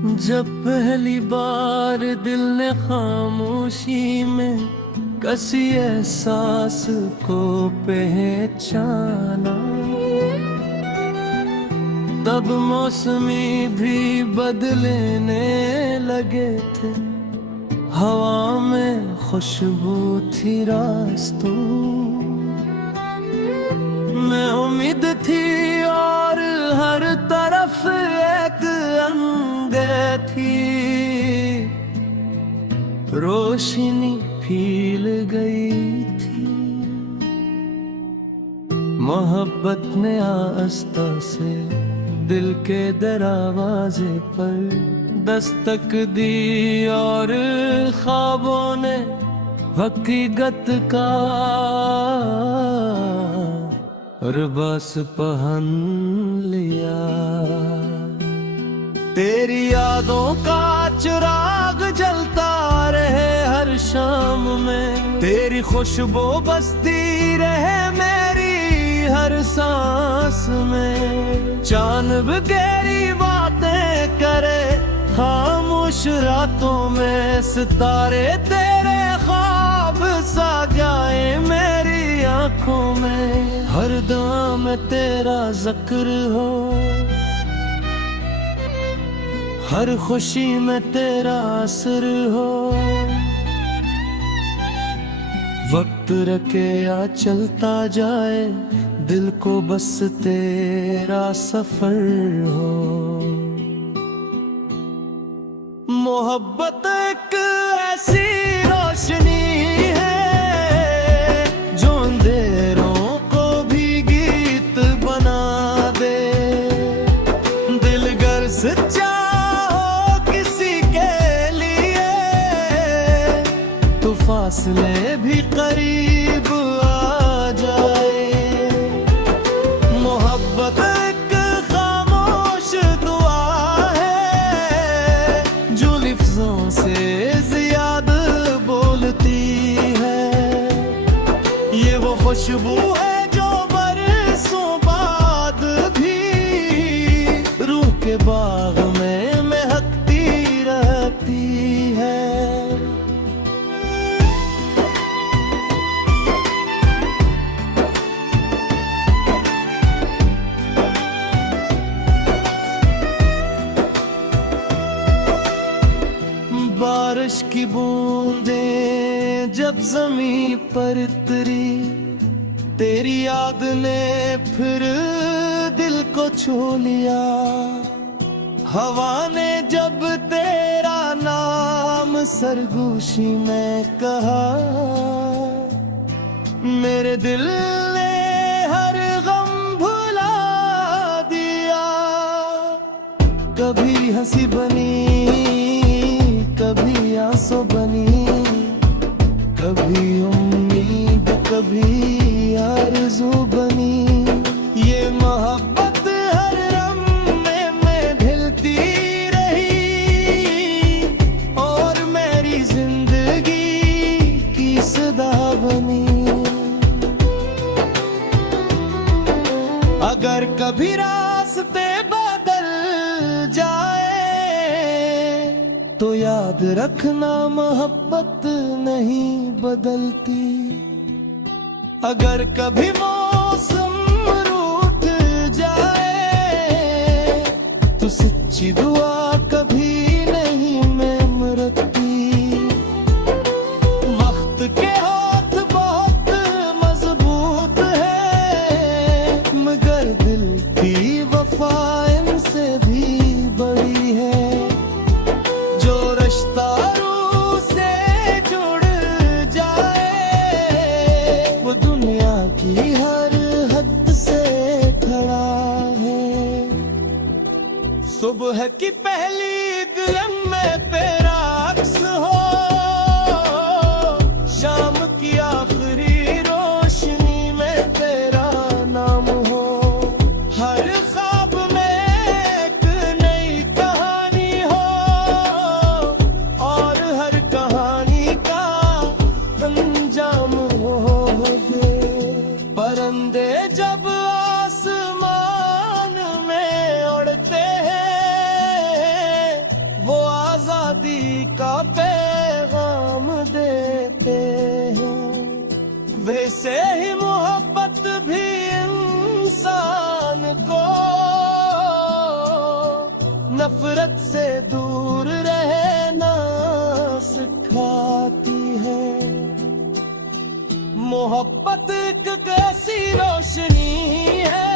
जब पहली बार दिल ने खामोशी में कसी एहसास को पहचाना, तब मौसमी भी बदलने लगे थे, हवा में खुशबू थी रास्तों में उम्मीद थी और हर तरफ एक अंधे थी। रोशनी फैल गई थी, मोहब्बत ने आस्था से दिल के दरवाजे पर दस्तक दी और ख्वाबों ने हकीकत का लिबास पहन लिया। तेरी यादों का चिराग जलता रहे हर शाम में, तेरी खुशबू बसती रहे मेरी हर सांस में। चांद भी गहरी बातें करे खामोश रातों में, सितारे तेरे ख्वाब सा जाए मेरी आंखों में। हर दुआ में तेरा जिक्र हो, हर खुशी में तेरा असर हो। वक्त रखे या चलता जाए, दिल को बस तेरा सफर हो। मोहब्बत एक ऐसी रोशनी है जो अंधेरों को भी गीत बना दे। दिल गर सच्चा हो किसी के लिए, तो फासले भी करीब आ जाए। मोहब्बत एक खामोश दुआ है जो लफ्ज़ों से ज़्यादा बोलती है। ये वो खुशबू है जो बरसों बाद भी रूह के बाग में महकती रहती है। बारिश की बूंदें जब ज़मीं पर उतरी, तेरी याद ने फिर दिल को छू लिया। हवा ने जब तेरा नाम सरगोशी में कहा, मेरे दिल ने हर गम भुला दिया। कभी हंसी बनी, कभी आंसू बनी, कभी उम्मीद, कभी आरज़ू बनी। ये मोहब्बत हर लम्हे में ढलती रही और मेरी जिंदगी की सदा बनी। अगर कभी रास्ते बदल जाए तो याद रखना मोहब्बत नहीं बदलती। अगर कभी मौसम रूठ जाए तो सच्ची दुआ कभी नहीं मैं मरती। वक्त के हाथ बहुत मजबूत है, मगर दिल की वफा इनसे भी बड़ी है। जो रिश्ता रूह से जुड़ जाए, वो दुनिया की हर हद से खड़ा है। सुबह की पहली लम्हे पे रक्स हो, शाम की आखिरी रोशनी में तेरा नाम हो। हर ख्वाब में एक नई कहानी हो और हर कहानी का अंजाम हो दे। परिंदे जब आसमान में उड़ते हैं, आज़ादी का पैगाम देते हैं। वैसे ही मोहब्बत भी इंसान को नफरत से दूर रहना सिखाती है। मोहब्बत एक ऐसी रोशनी है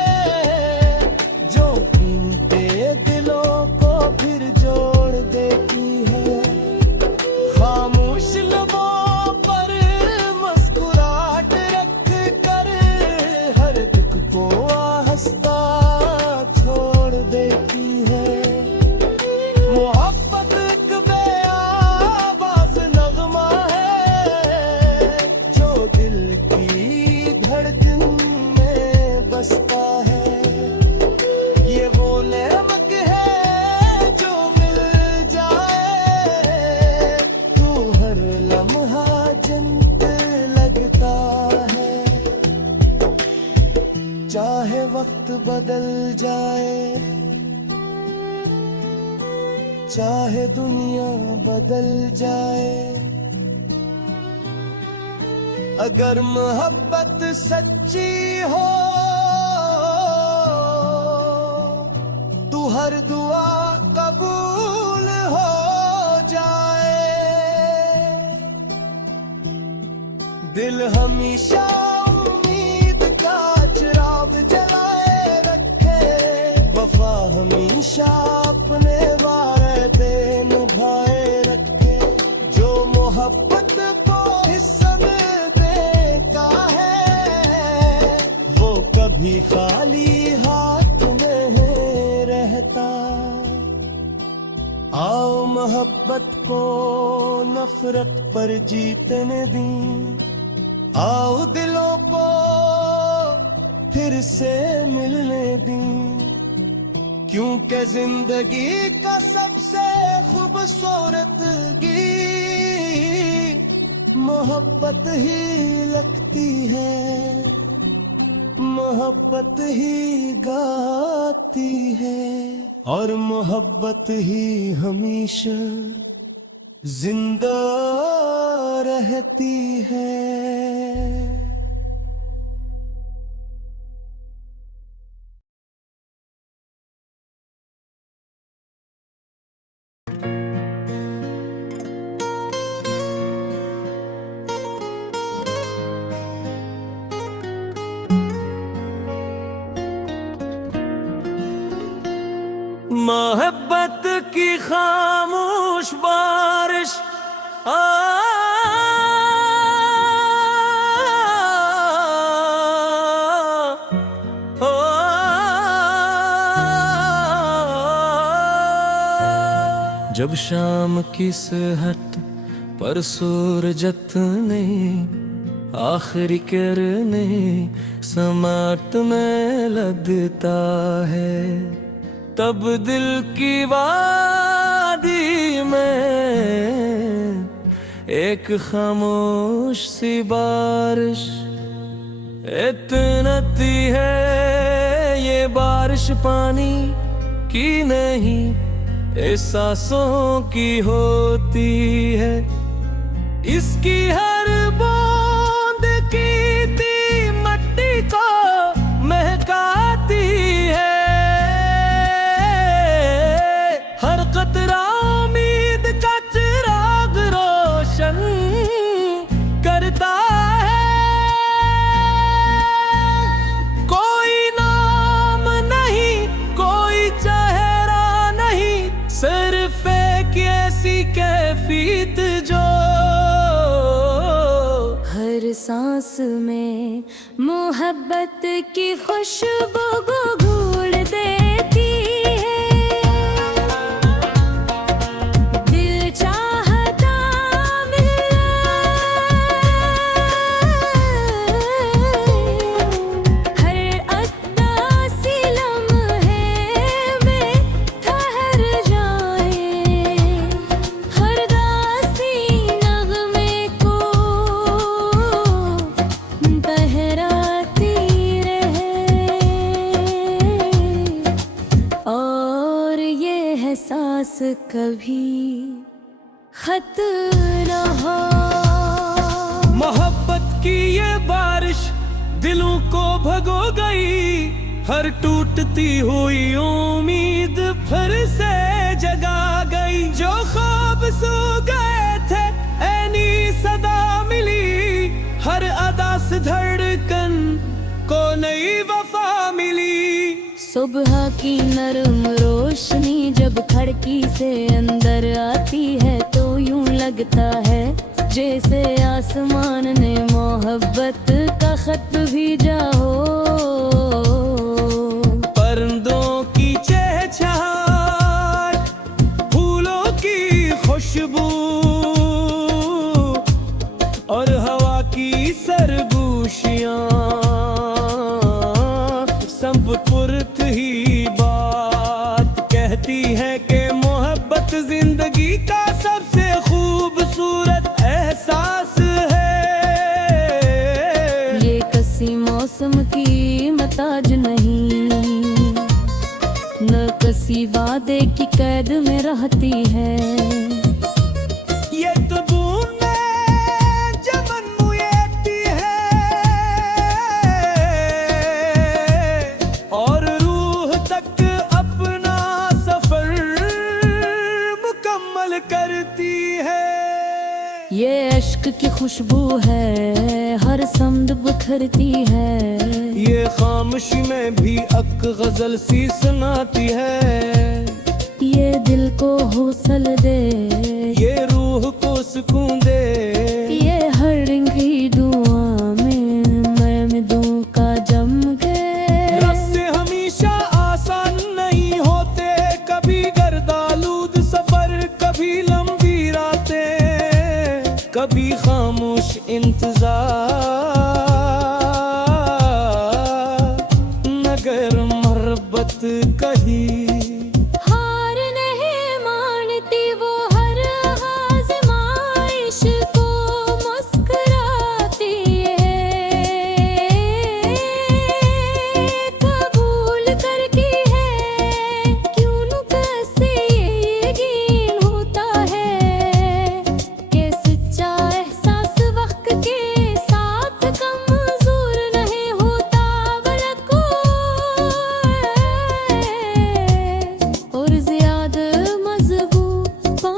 जो टूटे दिलों को फिर जोड़ देती है। खामोश लबों पर मुस्कुराहट रख कर हर दुख को हंसता छोड़ देती है। मोहब्बत एक बेआवाज़ नगमा है जो दिल की धड़कन में बसता है। ये वो नेमत है जो मिल जाए तो हर लम्हा जन्नत लगता है। चाहे वक्त बदल जाए, चाहे दुनिया बदल जाए, अगर मोहब्बत सच्ची हो तो हर दुआ कबूल हो जाए। दिल हमेशा उम्मीद का चिराग जलाए रखे, वफा हमेशा अपने वादे निभाए रखे। जो मोहब्बत को हिस्सा में देता है वो कभी खाली हाथ नहीं रहता। आओ मोहब्बत को नफरत पर जीतने दी, आओ दिलों को फिर से मिलने दी। क्योंकि जिंदगी का सबसे खूबसूरत गीत मोहब्बत ही लगती है, मोहब्बत ही गाती है और मोहब्बत ही हमेशा जिंदा रहती है। मोहब्बत की खामोश बारिश जब शाम की सहट पर सूरजत ने आखिरी किरने समाट में लगता है, तब दिल की वादी में एक खामोश सी बारिश इतनती है। ये बारिश पानी की नहीं एहसासों की होती है। इसकी हर बूंद कीती मट्टी को महकाती है। हर कतरा उम्मीद का चिराग रोशन करता है। कोई नाम नहीं, कोई चेहरा नहीं, सिर्फ एक ऐसी कैफियत जो हर सांस में मोहब्बत की खुशबू घूल देती है। दिल चाहता हर अत्तासी लम्हे में ठहर जाए, हर दासी नगमे को बहराती रहे। और ये एहसास कभी खत न हो। मोहब्बत की ये बारिश दिलों को भगो गई, हर टूटती हुई उम्मीद फिर से जगा गई। जो ख्वाब सो गए थे ऐनी सदा मिली, हर अदा से धड़कन को नई वफा मिली। सुबह की नरम रोशनी जब खिड़की से अंदर आती है तो यूं लगता है जैसे आसमान ने मोहब्बत का खत भेजा हो। परिंदों की चहचहाट, फूलों की खुशबू और हवा की सरगोशियां, सब पुरत ही बात कहती है कि मोहब्बत जिंदगी का सबसे खूबसूरत एहसास है। ये किसी मौसम की मताज नहीं, न किसी वादे की कैद में रहती है। ये तो बूंद में जमन मुएती है और रूह तक अपना सफर मुकम्मल करती है। ये अश्क की खुशबू है, हर समद बिखरती है। ये खामोशी में भी अक गजल सी सुनाती है। ये दिल को हौसल दे, ये रूह को सुकून दे। ये हर रिंगी दुआ में महमदों का जम के। रास्ते हमेशा आसान नहीं होते, कभी गर्दालूद सफर, कभी लंबी रातें, कभी खामोश इंतजार। मगर मोहब्बत कही हार नहीं मानती वो, हर आज़माइश को मुस्कुराती है। कबूल करती है क्यों न कैसे यकीन होता है कि सच्चा एहसास वक्त के साथ कमजोर नहीं होता, बल्कि और ज्यादा मजबूत पा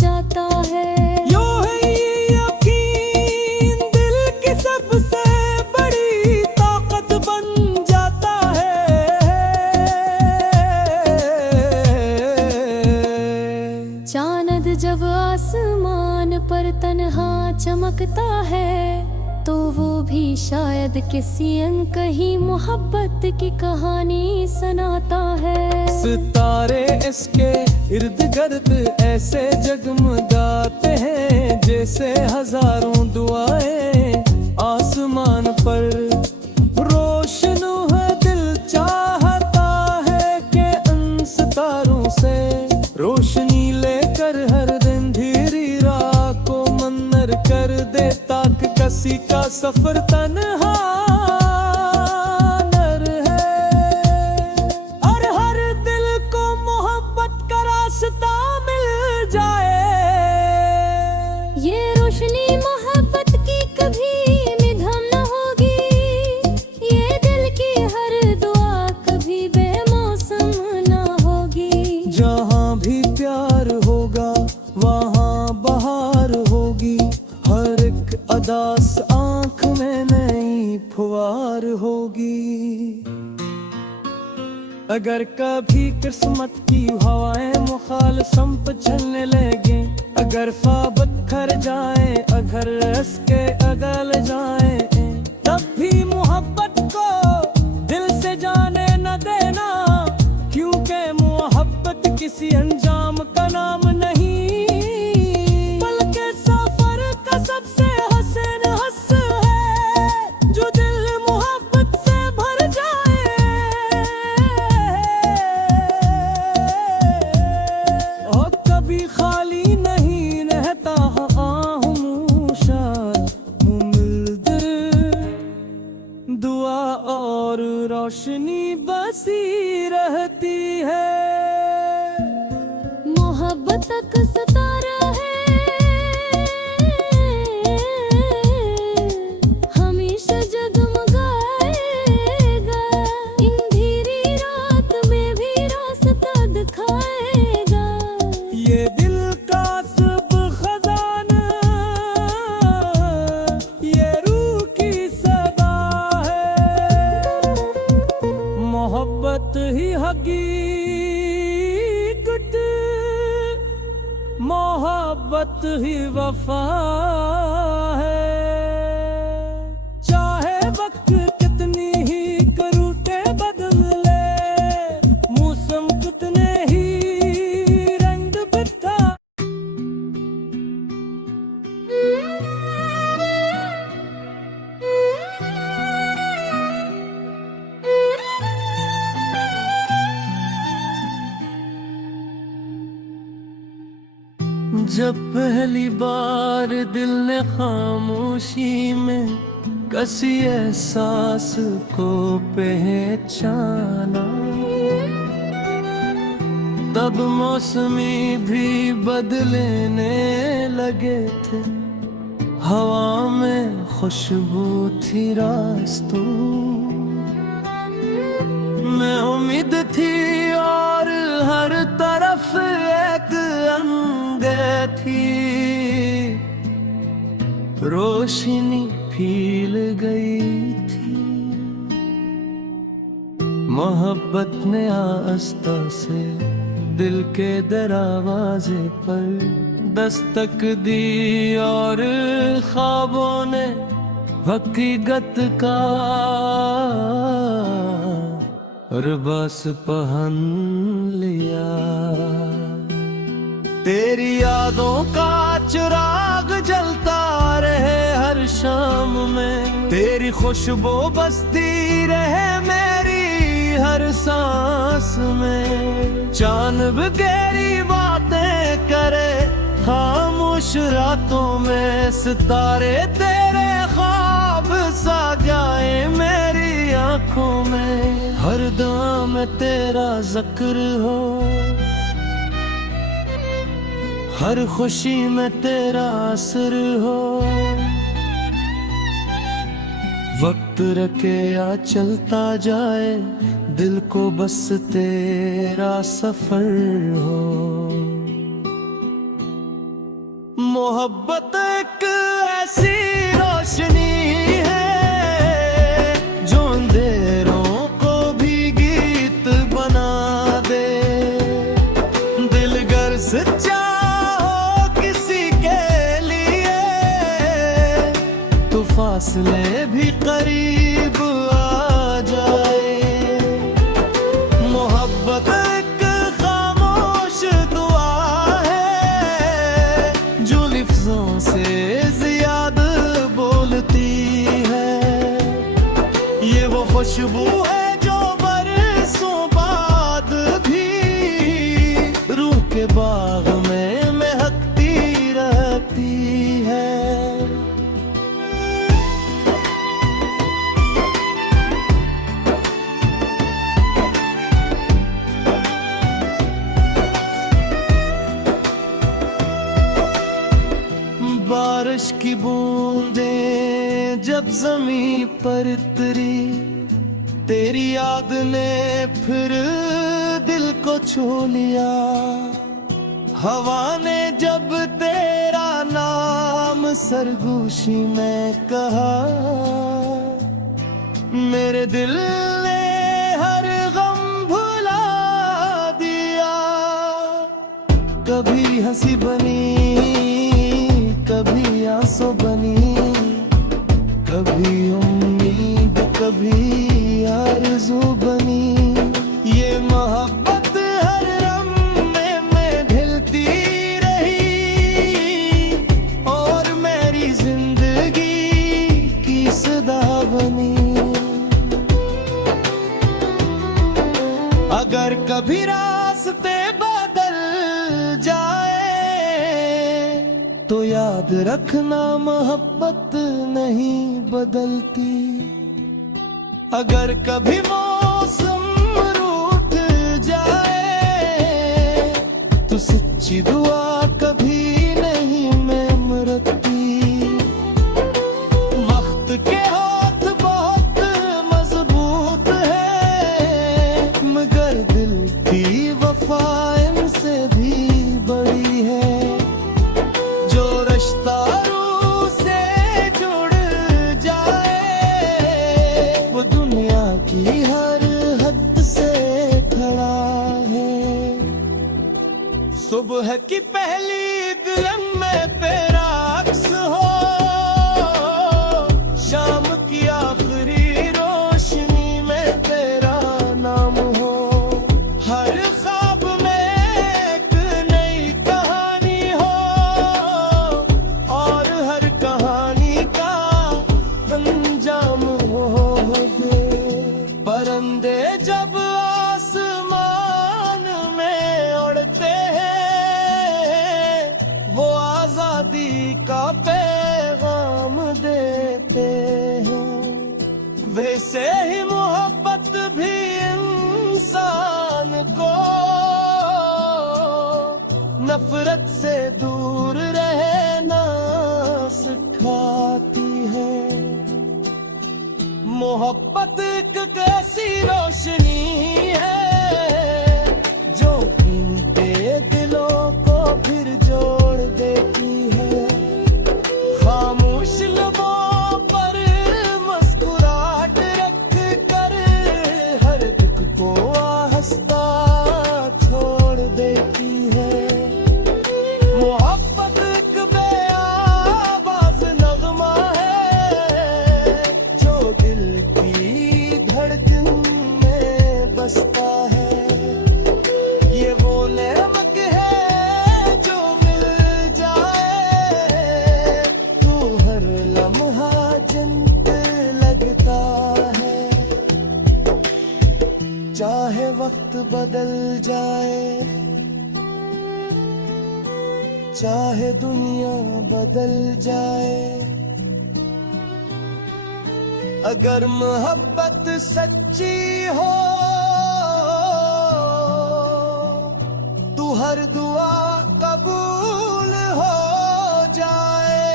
जाता है। यो है ये यकीन दिल की सबसे बड़ी ताकत बन जाता है। चांद जब आसमान पर तन्हा चमकता है तो वो भी शायद किसी अनकही मोहब्बत की कहानी सुनाता है। सितारे इसके इर्द गिर्द ऐसे जगमगाते हैं जैसे हजारों दुआएं आसमान पर रोशन है। दिल चाहता है कि उन सितारों से रोशनी लेकर हर दिन धीरी राह को मंजर कर दे, ताकि किसी का सफर तन्हा न रहे और हर दिल को मोहब्बत का रास्ता मिल जाए। ये रोशनी मोहब्बत की कभी मिधम न होगी, ये दिल की हर दुआ कभी बेमौसम न होगी। जहाँ भी प्यार होगा वहाँ बहार होगी, हर एक अदास आँख में नई फुहार होगी। अगर कभी किस्मत की हवाएं मुखाल संप चलने लगे, अगर ख्वाब खर जाए, अगर रस्के अगल जाए, तब भी मोहब्बत को दिल से जाने न देना, क्योंकि मोहब्बत किसी अंजाम का नाम नहीं, बल्कि सफर का सबसे हसीन हस है जो दिल मोहब्बत से भर जाए। और कभी खाली नहीं रहता खामोशा मुमिल दुआ और रोशनी बसी रहती है। मोहब्बत का सितारा है मोहब्बत ही वफा है। चाहे वक्त कितनी ही करूटे बदल ले, मौसम कितने ही रंग बिता। जब पहली बार दिल ने खामोशी में कसी एहसास को पहचाना, तब मौसमी भी बदलने लगे थे, हवा में खुशबू थी रास्तों में उम्मीद थी, और हर तरफ एक अंगे थी। रोशनी फैल गई थी, मोहब्बत ने आस्था से दिल के दरवाजे पर दस्तक दी, और ख्वाबों ने हकीकत का लिबास पहन लिया। तेरी यादों का चिराग जलता रहे हर शाम में, तेरी खुशबू बसती रहे मेरी हर सांस में। चांद भी गहरी बातें करे खामोश रातों में, सितारे तेरे ख्वाब सा जाए मेरी आंखों में। हर दुआ में तेरा जिक्र हो, हर खुशी में तेरा असर हो। वक्त रखे या चलता जाए, दिल को बस तेरा सफर हो। मोहब्बत एक ऐसी रोशनी है जो अंधेरों को भी गीत बना दे। दिल गर सच्चा हो किसी के लिए, तो फासले भी करीब आ जाए। मोहब्बत एक खामोश दुआ है जो लफ्ज़ों से ज्यादा बोलती है। ये वो खुशबू है जो बरसों बाद भी रूह के बाग में महकती रहती है। बारिश की बूंदें जब ज़मीं पर उतरी, तेरी याद ने फिर दिल को छू लिया। हवा ने जब तेरा नाम सरगोशी में कहा, मेरे दिल ने हर गम भुला दिया। कभी हंसी बनी, कभी आंसू बनी, कभी उम्मीद, कभी आरज़ू बनी। ये मोहब्बत हर लम्हे में ढलती रही, और मेरी जिंदगी की सदा बनी। अगर कभी रास्ते बदल जाए, तो याद रखना मोहब्बत नहीं बदलती। अगर कभी मौसम रूठ जाए, तो सच्ची दुआ कभी नहीं मरती। वक्त के हाथ बहुत मजबूत है, मगर दिल की वफा इनसे भी बड़ी है। जो रिश्ता रूह से जुड़ जाए, वो दुनिया की हर हद से खड़ा है। सुबह की पहली में तेरा अक्स हो, शाम की आखिरी रोशनी में तेरा नाम हो। हर ख्वाब में एक नई कहानी हो, और हर कहानी का अंजाम हो दे। परिंदे जब आसमान में उड़ते हैं, वो आजादी का पैगाम देते हैं। वैसे ही मोहब्बत भी इंसान को नफरत से दूर रहना सिखाती है। मोहब्बत एक कैसी रोशनी है जो टूटे दिलों को फिर जोड़ देती है। खामोश लबों पर मुस्कुराहट रख कर हर दुख को आहिस्ता छोड़ देती है। मोहब्बत एक बेआवाज़ नगमा है जो दिल की धड़कन में बसता है। ये वो नेमत है जो मिल जाए तो हर लम्हा जन्नत लगता है। चाहे वक्त बदल जाए, चाहे दुनिया बदल जाए, अगर मोहब्बत सच्ची हो तो हर दुआ कबूल हो जाए।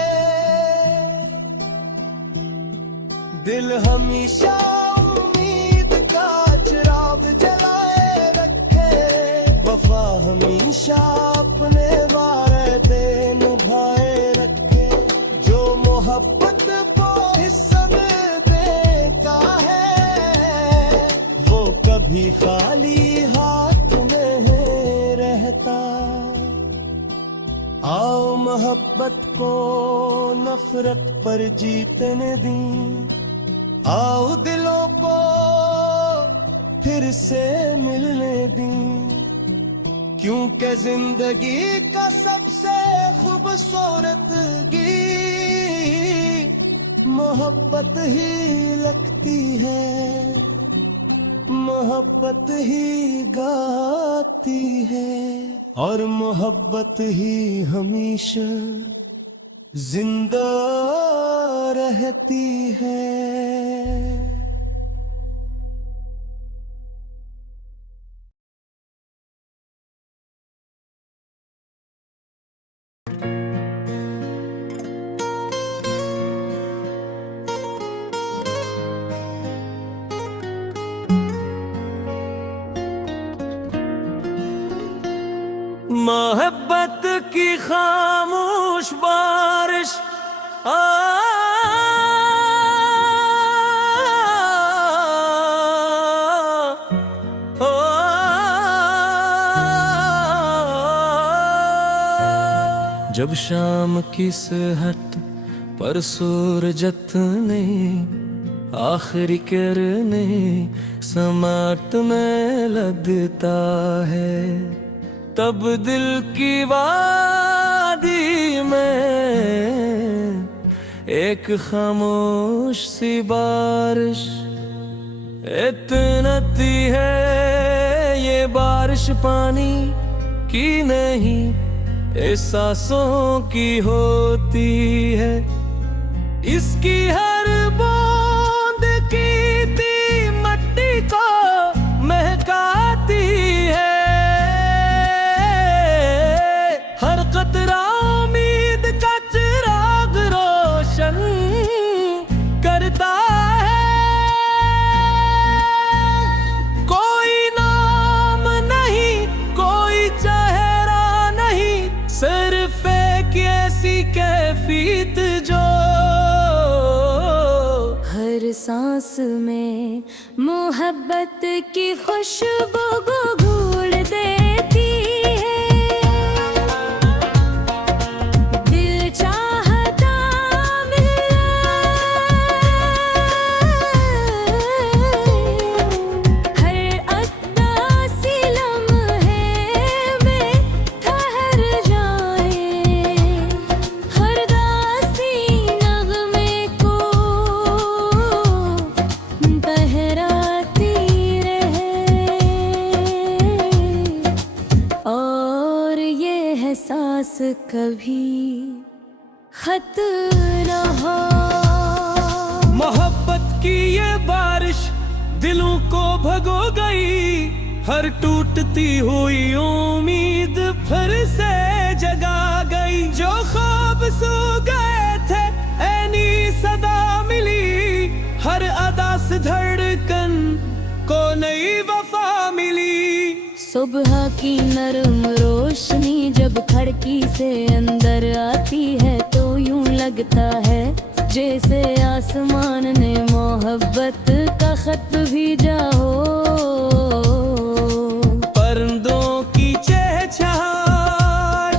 दिल हमेशा उम्मीद का चिराग जलाए रखे, वफा हमेशा अपने वादे निभाए रखे। जो मोहब्बत को हिस्सा में देता है वो कभी खाली हाथ नहीं रहता। आओ मोहब्बत को नफरत पर जीतने दी, आओ दिलों को फिर से मिलने दी। क्योंकि जिंदगी का सबसे खूबसूरत गीत मोहब्बत ही लगती है, मोहब्बत ही गाती है, और मोहब्बत ही हमेशा जिंदा रहती है। मोहब्बत की खामोश बारिश जब शाम की सहट पर सूरजत ने आखिरी किरने समाट में लगता है, तब दिल की वादी में एक खामोश सी बारिश इतनती है। ये बारिश पानी की नहीं एहसासों की होती है। इसकी हर बूंद कीती मट्टी को महकाती है, हर कतरा उम्मीद का चिराग रोशन करता है। कोई नाम नहीं, कोई चेहरा नहीं, सिर्फ एक ऐसी कैफियत जो हर सांस में मोहब्बत की खुशबू को घोल देती है। एहसास कभी खत न हो। मोहब्बत की ये बारिश दिलों को भगो गई, हर टूटती हुई उम्मीद फिर से जगा गई। जो ख्वाब सो गए थे ऐनी सदा मिली, हर अदा से धड़कन को नई वफा मिली। सुबह की नरम रोशनी जब खिड़की से अंदर आती है तो यूं लगता है जैसे आसमान ने मोहब्बत का खत भेजा हो। परिंदों की चहचहाट,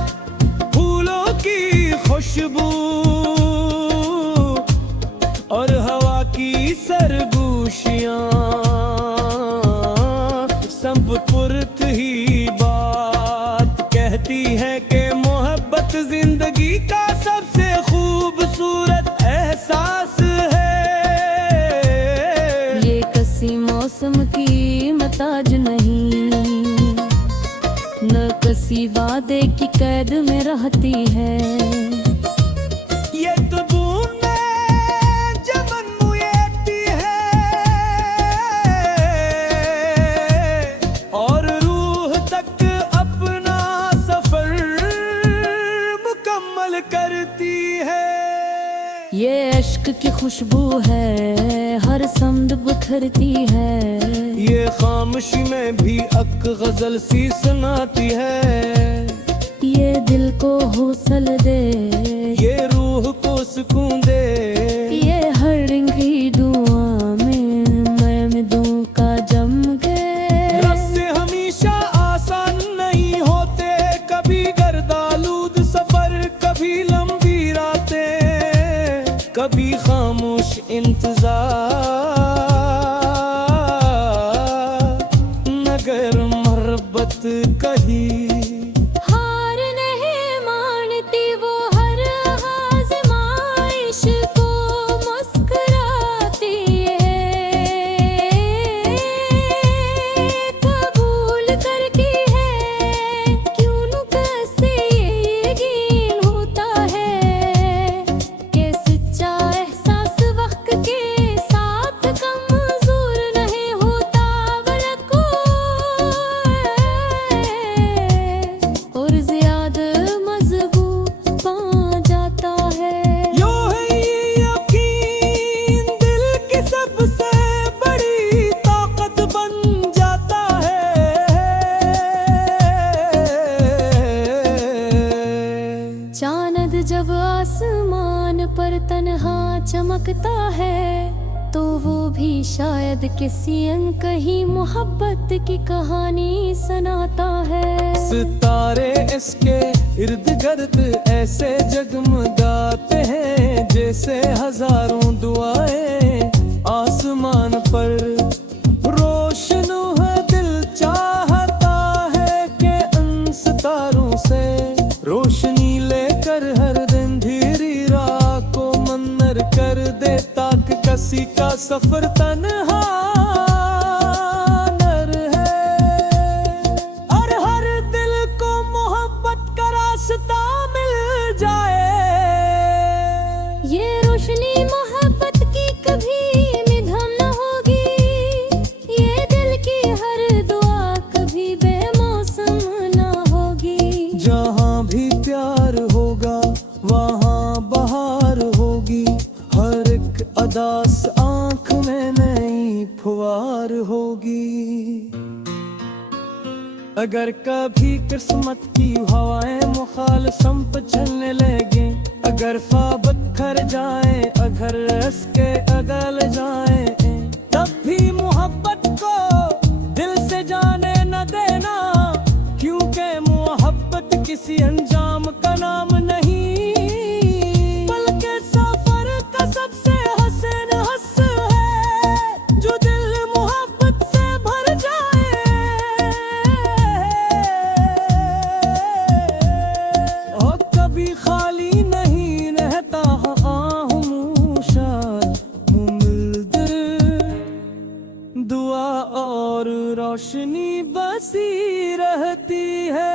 फूलों की खुशबू और हवा की सरगोशियां सब पुरत ही बात कहती है कि मोहब्बत जिंदगी का सबसे खूबसूरत एहसास है। ये किसी मौसम की मताज नहीं, न किसी वादे की कैद में रहती है। ये तो बूंद में जमन मुएती है और रूह तक अपना सफर मुकम्मल करती है। ये इश्क की खुशबू है, हर समद बिखरती है। ये खामोशी में भी अक गजल सी सुनाती है। ये दिल को हौसल दे, ये रूह को सुकून दे। ये हर रिंगी दुआ में महमदों का जम के। रास्ते हमेशा आसान नहीं होते, कभी गर्दालूद सफर, कभी लंबी रातें, कभी खामोश इंतजार। मगर मोहब्बत कही हार नहीं मानती वो, हर आज़माइश को मुस्कुराती है। कबूल करती है क्यों न कैसे यकीन होता है कि सच्चा एहसास वक्त के साथ कमजोर नहीं होता, बल्कि और ज्यादा मजबूत पा जाता है। यो है ये यकीन दिल की सबसे बड़ी ताकत बन जाता है। चांद जब आसमान पर तन्हा चमकता है तो वो भी शायद किसी अनकही मोहब्बत की कहानी सुनाता है। सितारे इसके इर्द गिर्द ऐसे जगमगाते हैं जैसे हजारों दुआएं आसमान पर रोशन है। दिल चाहता है कि उन सितारों से रोशनी लेकर हर दिन धीरी राह को मंजर कर दे, ताकि किसी का सफर तन्हा न रहे और हर दिल को मोहब्बत का रास्ता मिल जाए। ये रोशनी मोहब्बत की कभी मिधम न होगी, ये दिल की हर दुआ कभी बेमौसम न होगी। जहाँ भी प्यार होगा वहाँ बहार होगी, हर एक अदास आँख में नई फुहार होगी। अगर कभी किस्मत की हवाएं मुखालिफ पे चलने लगे, अगर ख्वाब खर जाए, अगर रस्के अगल जाए, तब भी मोहब्बत को दिल से जाने न देना, क्योंकि मोहब्बत किसी अंजाम का नाम नहीं, बल्कि सफर का सबसे हसीन हस है जो दिल मोहब्बत से भर जाए। और कभी खाली नहीं रहता खामोशा मुमिल, दुआ और रोशनी बसी रहती है।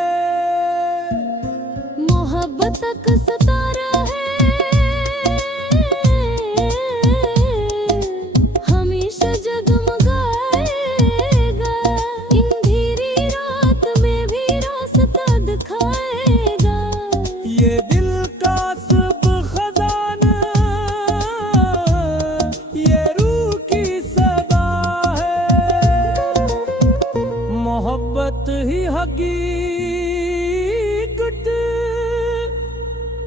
तक सता रहे, हमेशा जगमगाएगा, अंधेरी रात में भी रास्ता दिखाएगा। ये दिल का सब खजाना, ये रूह की सदा है, मोहब्बत ही हकीकत,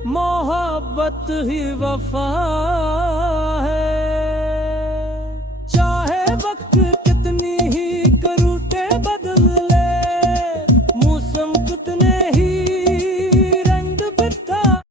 मोहब्बत ही वफा